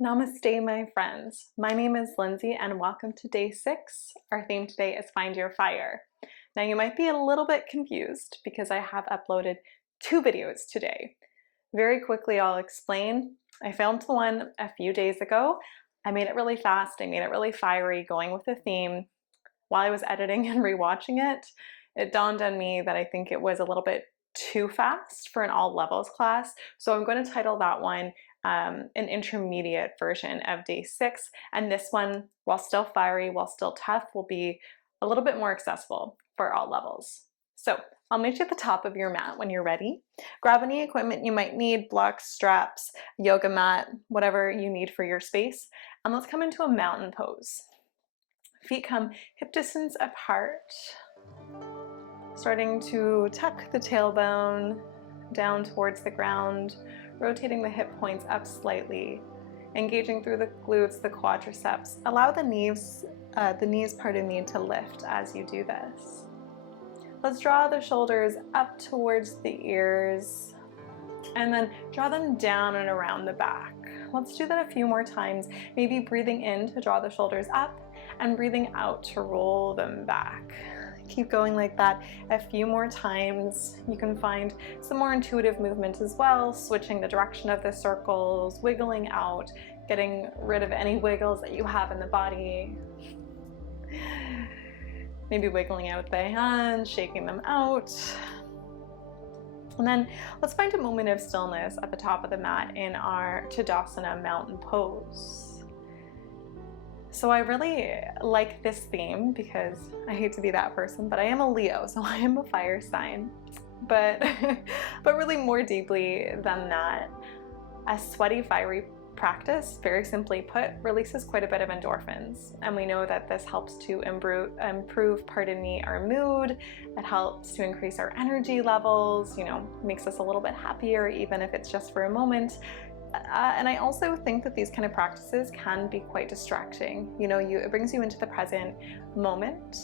Namaste, my friends. My name is Lindsay and welcome to day 6. Our theme today is Find Your Fire. Now you might be a little bit confused because I have uploaded 2 videos today. Very quickly I'll explain. I filmed the one a few days ago. I made it really fast, I made it really fiery, going with the theme. While I was editing and rewatching it, it dawned on me that I think it was a little bit too fast for an all levels class. So I'm going to title that one an intermediate version of day 6. And this one, while still fiery, while still tough, will be a little bit more accessible for all levels. So I'll meet you at the top of your mat when you're ready. Grab any equipment you might need, blocks, straps, yoga mat, whatever you need for your space. And let's come into a mountain pose. Feet come hip distance apart, starting to tuck the tailbone down towards the ground, rotating the hip points up slightly, engaging through the glutes, the quadriceps. Allow the knees, to lift as you do this. Let's draw the shoulders up towards the ears, and then draw them down and around the back. Let's do that a few more times, maybe breathing in to draw the shoulders up and breathing out to roll them back. Keep going like that a few more times. You can find some more intuitive movement as well, switching the direction of the circles, wiggling out, getting rid of any wiggles that you have in the body. Maybe wiggling out the hands, shaking them out. And then let's find a moment of stillness at the top of the mat in our Tadasana mountain pose. So I really like this theme because I hate to be that person, but I am a Leo, so I am a fire sign. But really more deeply than that, a sweaty, fiery practice, very simply put, releases quite a bit of endorphins. And we know that this helps to improve, our mood. It helps to increase our energy levels, makes us a little bit happier, even if it's just for a moment. And I also think that these kind of practices can be quite distracting. It brings you into the present moment.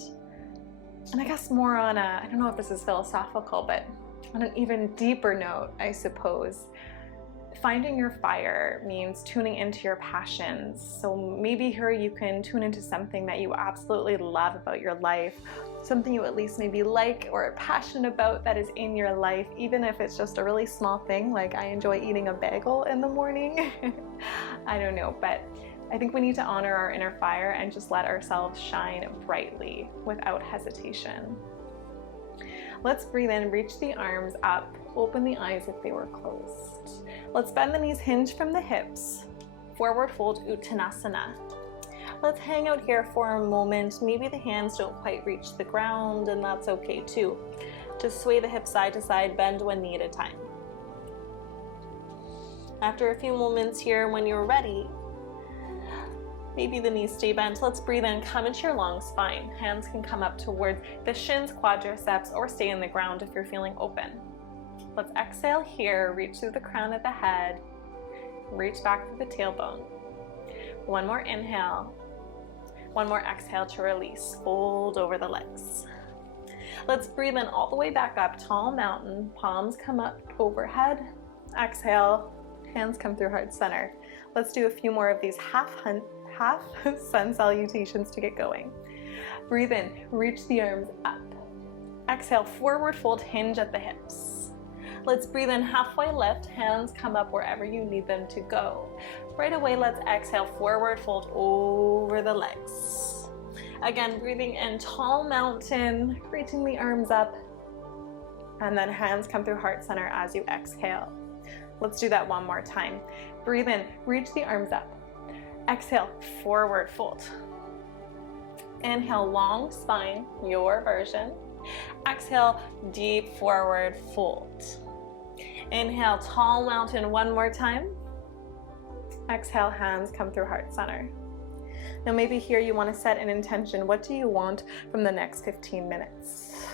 And I guess more on I don't know if this is philosophical, but on an even deeper note, I suppose, finding your fire means tuning into your passions. So maybe here you can tune into something that you absolutely love about your life, something you at least maybe like or are passionate about that is in your life, even if it's just a really small thing, like I enjoy eating a bagel in the morning. I don't know, but I think we need to honor our inner fire and just let ourselves shine brightly without hesitation. Let's breathe in, reach the arms up, open the eyes if they were closed. Let's bend the knees, hinge from the hips. Forward fold, Uttanasana. Let's hang out here for a moment. Maybe the hands don't quite reach the ground, and that's okay too. Just sway the hips side to side, bend one knee at a time. After a few moments here, when you're ready, maybe the knees stay bent. Let's breathe in, come into your long spine. Hands can come up towards the shins, quadriceps, or stay in the ground if you're feeling open. Let's exhale here, reach through the crown of the head, reach back through the tailbone. One more inhale, one more exhale to release, fold over the legs. Let's breathe in all the way back up, tall mountain, palms come up overhead. Exhale, hands come through heart center. Let's do a few more of these half sun salutations to get going. Breathe in, reach the arms up. Exhale, forward fold, hinge at the hips. Let's breathe in, halfway lift, hands come up wherever you need them to go. Right away, let's exhale, forward fold over the legs. Again, breathing in, tall mountain, reaching the arms up, and then hands come through heart center as you exhale. Let's do that one more time. Breathe in, reach the arms up. Exhale, forward fold. Inhale, long spine, your version. Exhale, deep forward fold. Inhale, tall mountain one more time. Exhale, hands come through heart center. Now maybe here you want to set an intention. What do you want from the next 15 minutes?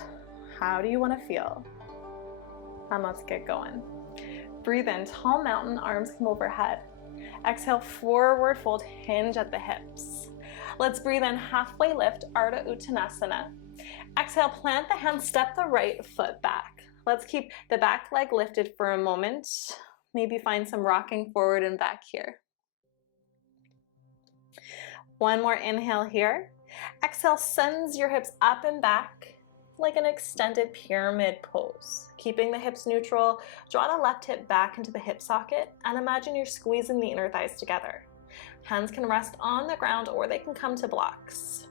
How do you want to feel? And let's get going. Breathe in, tall mountain, arms come overhead. Exhale, forward fold, hinge at the hips. Let's breathe in, halfway lift, Ardha Uttanasana. Exhale, plant the hands, step the right foot back. Let's keep the back leg lifted for a moment. Maybe find some rocking forward and back here. One more inhale here. Exhale, sends your hips up and back like an extended pyramid pose. Keeping the hips neutral, draw the left hip back into the hip socket and imagine you're squeezing the inner thighs together. Hands can rest on the ground or they can come to blocks.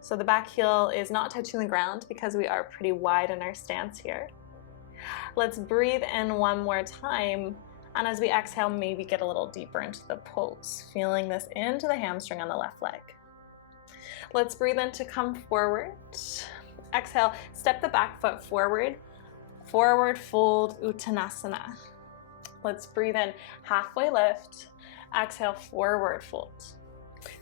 So the back heel is not touching the ground because we are pretty wide in our stance here. Let's breathe in one more time. And as we exhale, maybe get a little deeper into the pose, feeling this into the hamstring on the left leg. Let's breathe in to come forward. Exhale, step the back foot forward. Forward fold, Uttanasana. Let's breathe in, halfway lift. Exhale, forward fold.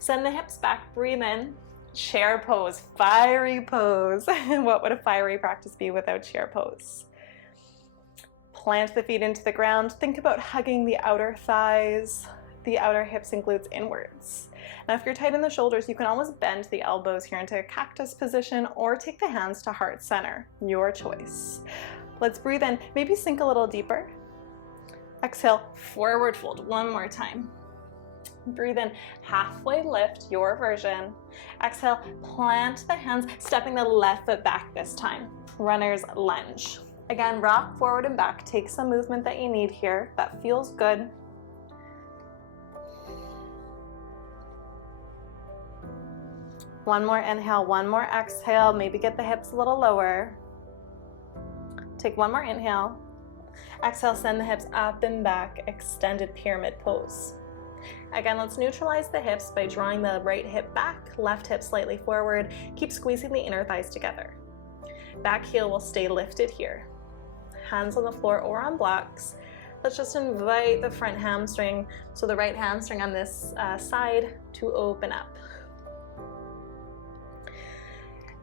Send the hips back, breathe in. Chair pose, fiery pose. What would a fiery practice be without chair pose? Plant the feet into the ground. Think about hugging the outer thighs, the outer hips and glutes inwards. Now, if you're tight in the shoulders, you can always bend the elbows here into a cactus position or take the hands to heart center, your choice. Let's breathe in, maybe sink a little deeper. Exhale, forward fold, one more time. Breathe in, halfway lift, your version. Exhale, plant the hands, stepping the left foot back this time. Runner's lunge. Again, rock forward and back. Take some movement that you need here. That feels good. One more inhale, one more exhale. Maybe get the hips a little lower. Take one more inhale. Exhale, send the hips up and back, extended pyramid pose. Again, let's neutralize the hips by drawing the right hip back, left hip slightly forward. Keep squeezing the inner thighs together. Back heel will stay lifted here. Hands on the floor or on blocks. Let's just invite the front hamstring, so the right hamstring on this side, to open up.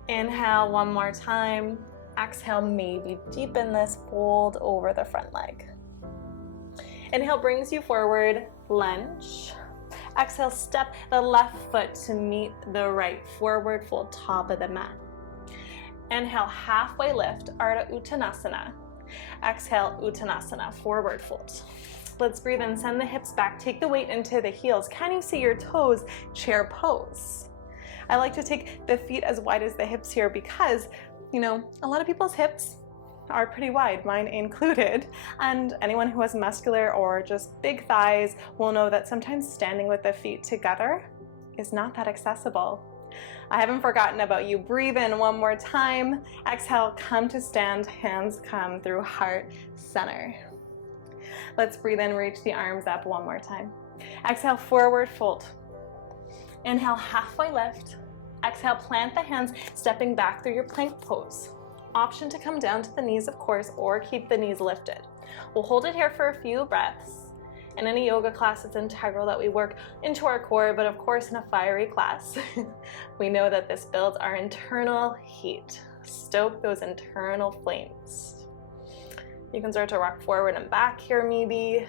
Inhale one more time. Exhale, maybe deepen this, fold over the front leg. Inhale brings you forward, lunge. Exhale, step the left foot to meet the right, forward fold, top of the mat. Inhale, halfway lift, Ardha Uttanasana. Exhale, Uttanasana, forward fold. Let's breathe in, send the hips back, take the weight into the heels. Can you see your toes? Chair pose. I like to take the feet as wide as the hips here because, you know, a lot of people's hips are pretty wide, mine included, and anyone who has muscular or just big thighs will know that sometimes standing with the feet together is not that accessible. I haven't forgotten about you. Breathe in one more time. Exhale, come to stand, hands come through heart center. Let's breathe in, reach the arms up one more time. Exhale, forward fold. Inhale, halfway lift. Exhale, plant the hands, stepping back through your plank pose. Option to come down to the knees, of course, or keep the knees lifted. We'll hold it here for a few breaths. In any yoga class, it's integral that we work into our core, but of course, in a fiery class, we know that this builds our internal heat. Stoke those internal flames. You can start to rock forward and back here, maybe.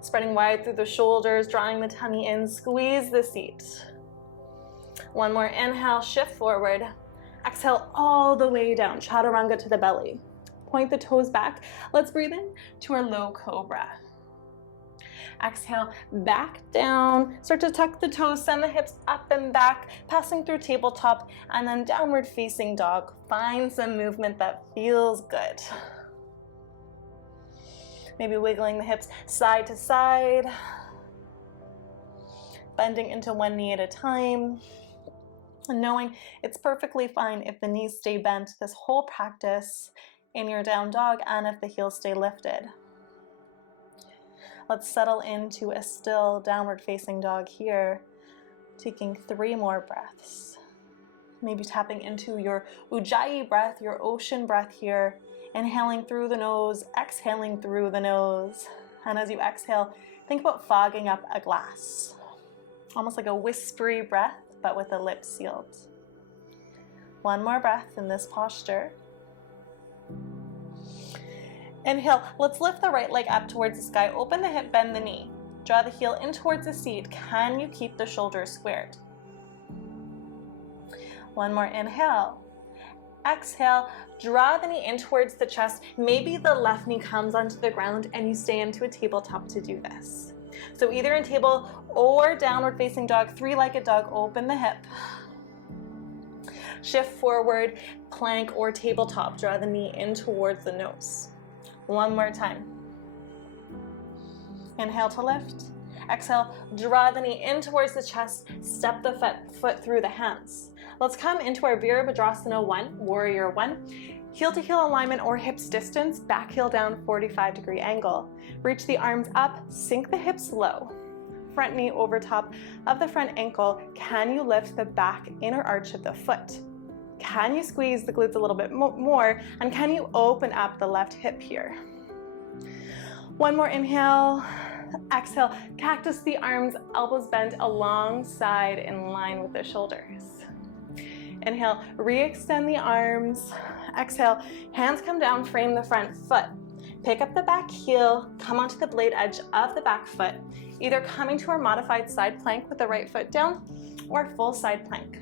Spreading wide through the shoulders, drawing the tummy in, squeeze the seat. One more inhale, shift forward. Exhale all the way down, chaturanga to the belly. Point the toes back. Let's breathe in to our low cobra. Exhale, back down. Start to tuck the toes, send the hips up and back, passing through tabletop, and then downward facing dog. Find some movement that feels good. Maybe wiggling the hips side to side, bending into one knee at a time, and knowing it's perfectly fine if the knees stay bent this whole practice in your down dog and if the heels stay lifted. Let's settle into a still downward facing dog here, taking 3 more breaths. Maybe tapping into your Ujjayi breath, your ocean breath here. Inhaling through the nose, exhaling through the nose. And as you exhale, think about fogging up a glass. Almost like a whispery breath, but with the lips sealed. One more breath in this posture. Inhale, let's lift the right leg up towards the sky. Open the hip, bend the knee. Draw the heel in towards the seat. Can you keep the shoulders squared? One more inhale. Exhale, draw the knee in towards the chest. Maybe the left knee comes onto the ground and you stay into a tabletop to do this. So either in table or downward facing dog, three-legged dog, open the hip. Shift forward, plank or tabletop. Draw the knee in towards the nose. One more time. Inhale to lift. Exhale, draw the knee in towards the chest. Step the foot through the hands. Let's come into our Virabhadrasana 1, Warrior 1. Heel to heel alignment or hips distance, back heel down, 45-degree angle. Reach the arms up, sink the hips low. Front knee over top of the front ankle. Can you lift the back inner arch of the foot? Can you squeeze the glutes a little bit more? And can you open up the left hip here? One more inhale. Exhale, cactus the arms, elbows bent alongside in line with the shoulders. Inhale, re-extend the arms. Exhale, hands come down, frame the front foot. Pick up the back heel, come onto the blade edge of the back foot, either coming to our modified side plank with the right foot down or full side plank.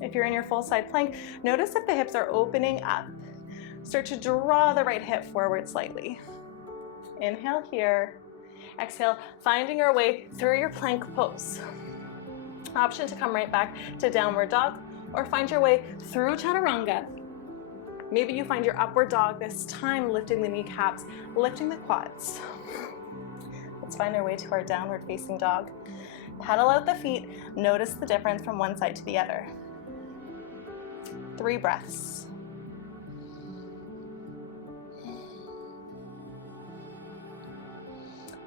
If you're in your full side plank, notice if the hips are opening up. Start to draw the right hip forward slightly. Inhale here. Exhale, finding your way through your plank pose. Option to come right back to downward dog or find your way through chaturanga. Maybe you find your upward dog, this time lifting the kneecaps, lifting the quads. Let's find our way to our downward facing dog. Pedal out the feet, notice the difference from one side to the other. 3 breaths.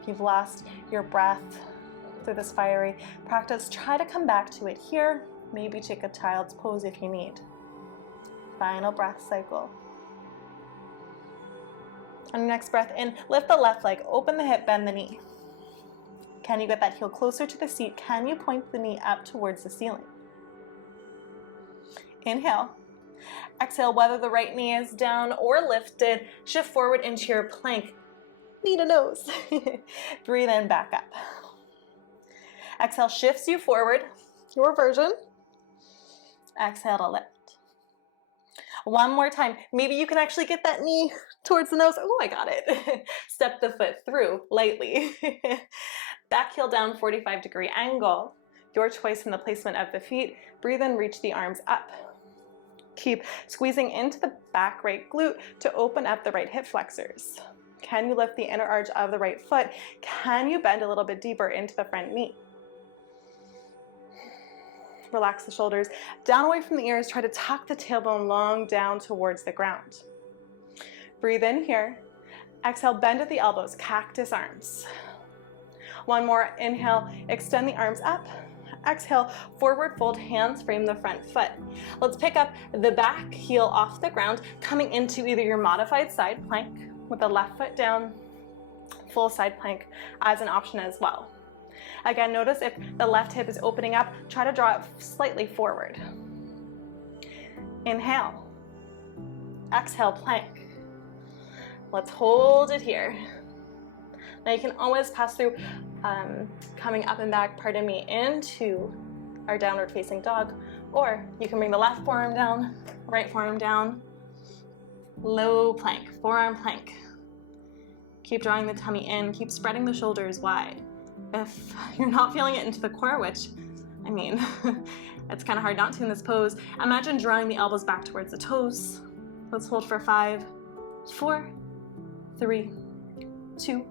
If you've lost your breath through this fiery practice, try to come back to it here. Maybe take a child's pose if you need. Final breath cycle. On your next breath in, lift the left leg, open the hip, bend the knee. Can you get that heel closer to the seat? Can you point the knee up towards the ceiling? Inhale. Exhale, whether the right knee is down or lifted, shift forward into your plank. Knee to nose. Breathe in, back up. Exhale, shifts you forward, your version. Exhale to lift. One more time. Maybe you can actually get that knee towards the nose. Oh, I got it. Step the foot through lightly. Back heel down, 45-degree angle. Your choice in the placement of the feet. Breathe in, reach the arms up. Keep squeezing into the back right glute to open up the right hip flexors. Can you lift the inner arch of the right foot? Can you bend a little bit deeper into the front knee? Relax the shoulders down away from the ears. Try to tuck the tailbone long down towards the ground. Breathe in here. Exhale, bend at the elbows, cactus arms. One more, inhale, extend the arms up. Exhale, forward fold, hands frame the front foot. Let's pick up the back heel off the ground, coming into either your modified side plank with the left foot down, full side plank as an option as well. Again, notice if the left hip is opening up, try to draw it slightly forward. Inhale. Exhale, plank. Let's hold it here. Now you can always pass through coming up and back, into our downward facing dog, or you can bring the left forearm down, right forearm down, low plank, forearm plank. Keep drawing the tummy in, keep spreading the shoulders wide. If you're not feeling it into the core, which, I mean, it's kind of hard not to in this pose, imagine drawing the elbows back towards the toes. Let's hold for 5, 4, 3, 2,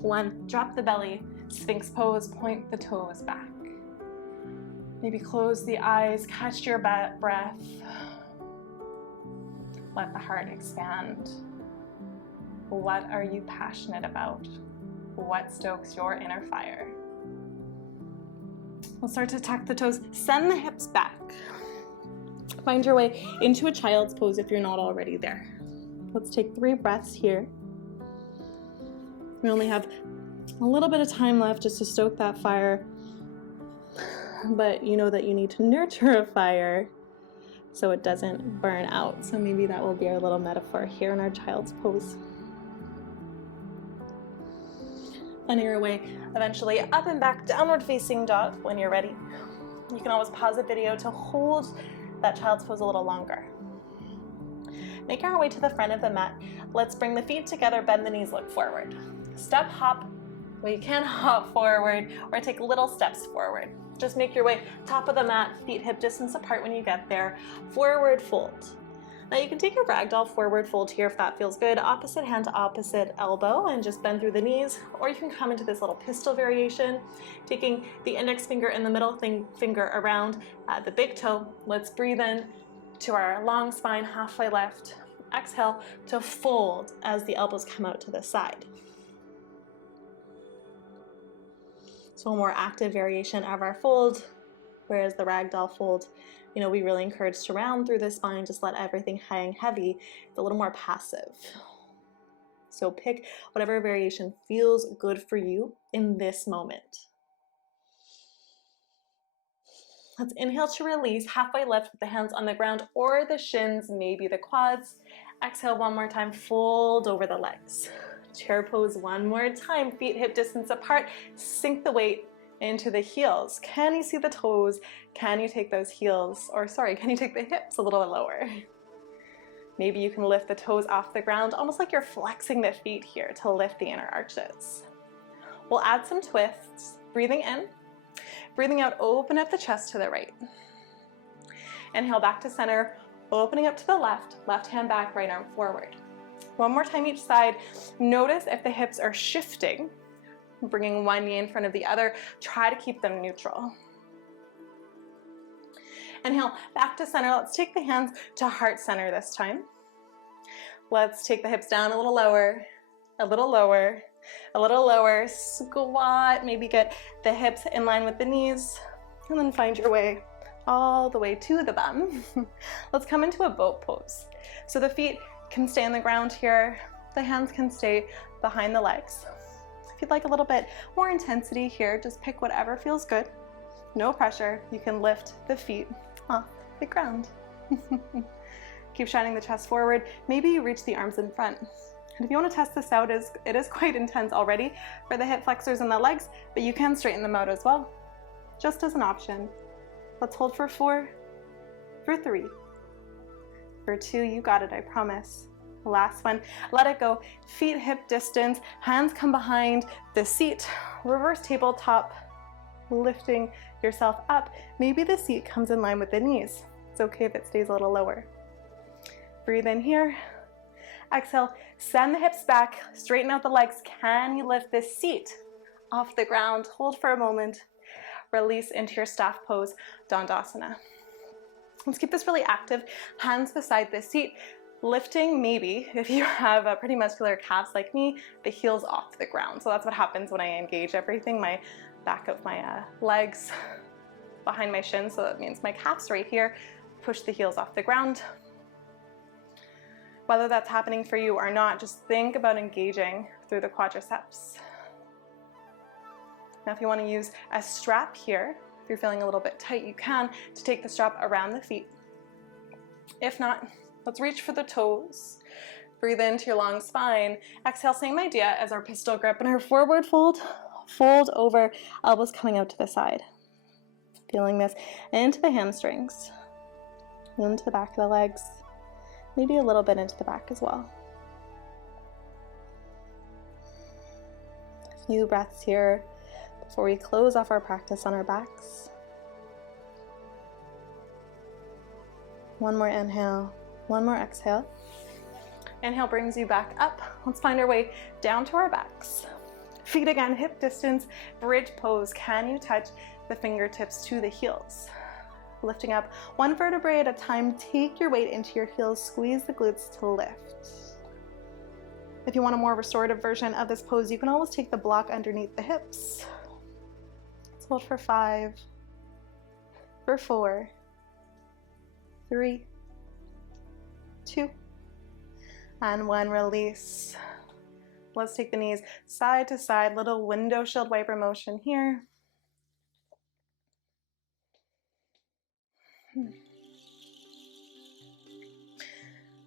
1. Drop the belly, Sphinx pose, point the toes back. Maybe close the eyes, catch your breath. Let the heart expand. What are you passionate about? What stokes your inner fire? We'll start to tuck the toes, send the hips back. Find your way into a child's pose if you're not already there. Let's take 3 breaths here. We only have a little bit of time left just to stoke that fire, but you know that you need to nurture a fire so it doesn't burn out. So maybe that will be our little metaphor here in our child's pose. Finding your way eventually up and back, downward facing dog when you're ready. You can always pause the video to hold that child's pose a little longer. Make our way to the front of the mat. Let's bring the feet together, bend the knees, look forward. Step, hop, Well, you can hop forward or take little steps forward. Just make your way top of the mat, feet hip distance apart when you get there. Forward fold. Now you can take your ragdoll forward fold here if that feels good. Opposite hand to opposite elbow and just bend through the knees. Or you can come into this little pistol variation, taking the index finger and the middle finger around the big toe. Let's breathe in to our long spine, halfway left. Exhale to fold as the elbows come out to the side. So a more active variation of our fold, whereas the ragdoll fold, we really encourage to round through the spine, just let everything hang heavy. It's a little more passive. So pick whatever variation feels good for you in this moment. Let's inhale to release, halfway left with the hands on the ground or the shins, maybe the quads. Exhale one more time, fold over the legs. Chair pose one more time, feet hip distance apart, sink the weight into the heels. Can you see the toes? Can you take those heels, can you take the hips a little lower? Maybe you can lift the toes off the ground, almost like you're flexing the feet here to lift the inner arches. We'll add some twists, breathing in, breathing out, open up the chest to the right. Inhale back to center, opening up to the left, left hand back, right arm forward. One more time each side. Notice if the hips are shifting, bringing one knee in front of the other. Try to keep them neutral. Inhale, back to center. Let's take the hands to heart center this time. Let's take the hips down a little lower, a little lower, a little lower. Squat, maybe get the hips in line with the knees, and then find your way all the way to the bum. Let's come into a boat pose. So the feet can stay on the ground here. The hands can stay behind the legs. If you'd like a little bit more intensity here, just pick whatever feels good. No pressure. You can lift the feet off the ground. Keep shining the chest forward. Maybe you reach the arms in front. And if you want to test this out, it is quite intense already for the hip flexors and the legs, but you can straighten them out as well, just as an option. Let's hold for 4, for 3, for 2, you got it, I promise. Last one, let it go. Feet hip distance, hands come behind the seat, reverse tabletop, lifting yourself up. Maybe the seat comes in line with the knees. It's okay if it stays a little lower. Breathe in here. Exhale, send the hips back, straighten out the legs. Can you lift this seat off the ground? Hold for a moment. Release into your staff pose, Dandasana. Let's keep this really active. Hands beside the seat, lifting maybe, if you have a pretty muscular calves like me, the heels off the ground. So that's what happens when I engage everything, my back of my legs behind my shins. So that means my calves right here, push the heels off the ground. Whether that's happening for you or not, just think about engaging through the quadriceps. Now if you want to use a strap here, if you're feeling a little bit tight, you can, to take the strap around the feet. If not, let's reach for the toes. Breathe into your long spine. Exhale, same idea as our pistol grip and our forward fold. Fold over, elbows coming out to the side. Feeling this into the hamstrings, into the back of the legs, maybe a little bit into the back as well. A few breaths here before we close off our practice on our backs. One more inhale, one more exhale. Inhale brings you back up. Let's find our way down to our backs. Feet again, hip distance, bridge pose. Can you touch the fingertips to the heels? Lifting up one vertebrae at a time. Take your weight into your heels, squeeze the glutes to lift. If you want a more restorative version of this pose, you can always take the block underneath the hips. Let's hold for 5, for 4, 3, 2, and 1. Release. Let's take the knees side to side, little window shield wiper motion here.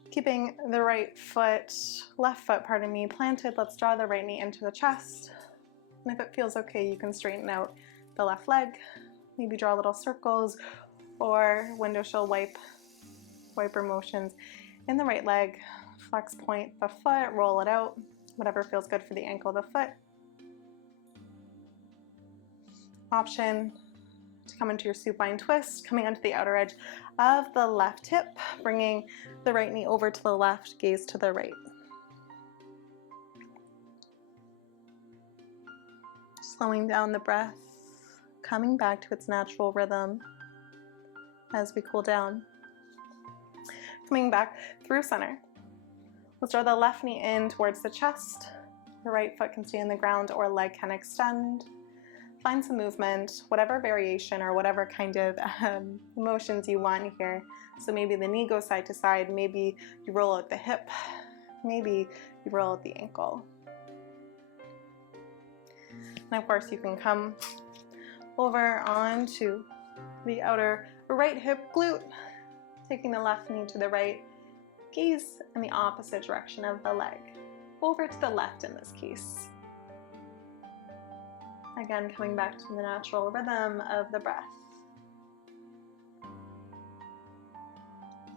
Keeping the right foot, left foot, pardon me, planted. Let's draw the right knee into the chest. And if it feels okay, you can straighten out the left leg. Maybe draw little circles or window shield wiper motions in the right leg. Flex point the foot, roll it out. Whatever feels good for the ankle of the foot. option to come into your supine twist, coming onto the outer edge of the left hip, bringing the right knee over to the left, gaze to the right. Slowing down the breath, coming back to its natural rhythm as we cool down. Coming back through center. Let's draw the left knee in towards the chest. The right foot can stay on the ground or leg can extend. Find some movement, whatever variation or whatever kind of motions you want here. So maybe the knee goes side to side, maybe you roll out the hip, maybe you roll out the ankle. And of course you can come over onto the outer right hip glute, taking the left knee to the right, gaze in the opposite direction of the leg, over to the left in this case. Again, coming back to the natural rhythm of the breath.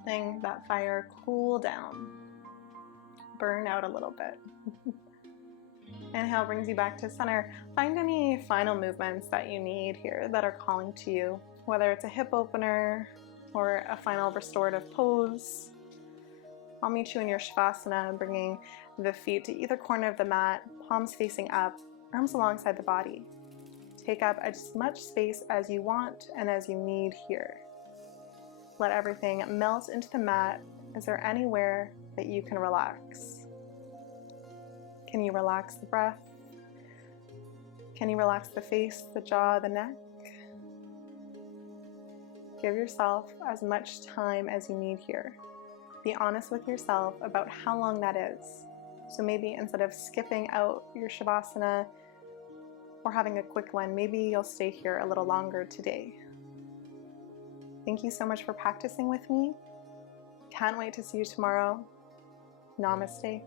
Letting that fire cool down, burn out a little bit. Inhale brings you back to center. Find any final movements that you need here that are calling to you, whether it's a hip opener or a final restorative pose. I'll meet you in your Shavasana, bringing the feet to either corner of the mat, palms facing up, arms alongside the body. Take up as much space as you want and as you need here. Let everything melt into the mat. Is there anywhere that you can relax? Can you relax the breath? Can you relax the face, the jaw, the neck? Give yourself as much time as you need here. Be honest with yourself about how long that is. So maybe instead of skipping out your Shavasana or having a quick one, maybe you'll stay here a little longer today. Thank you so much for practicing with me. Can't wait to see you tomorrow. Namaste.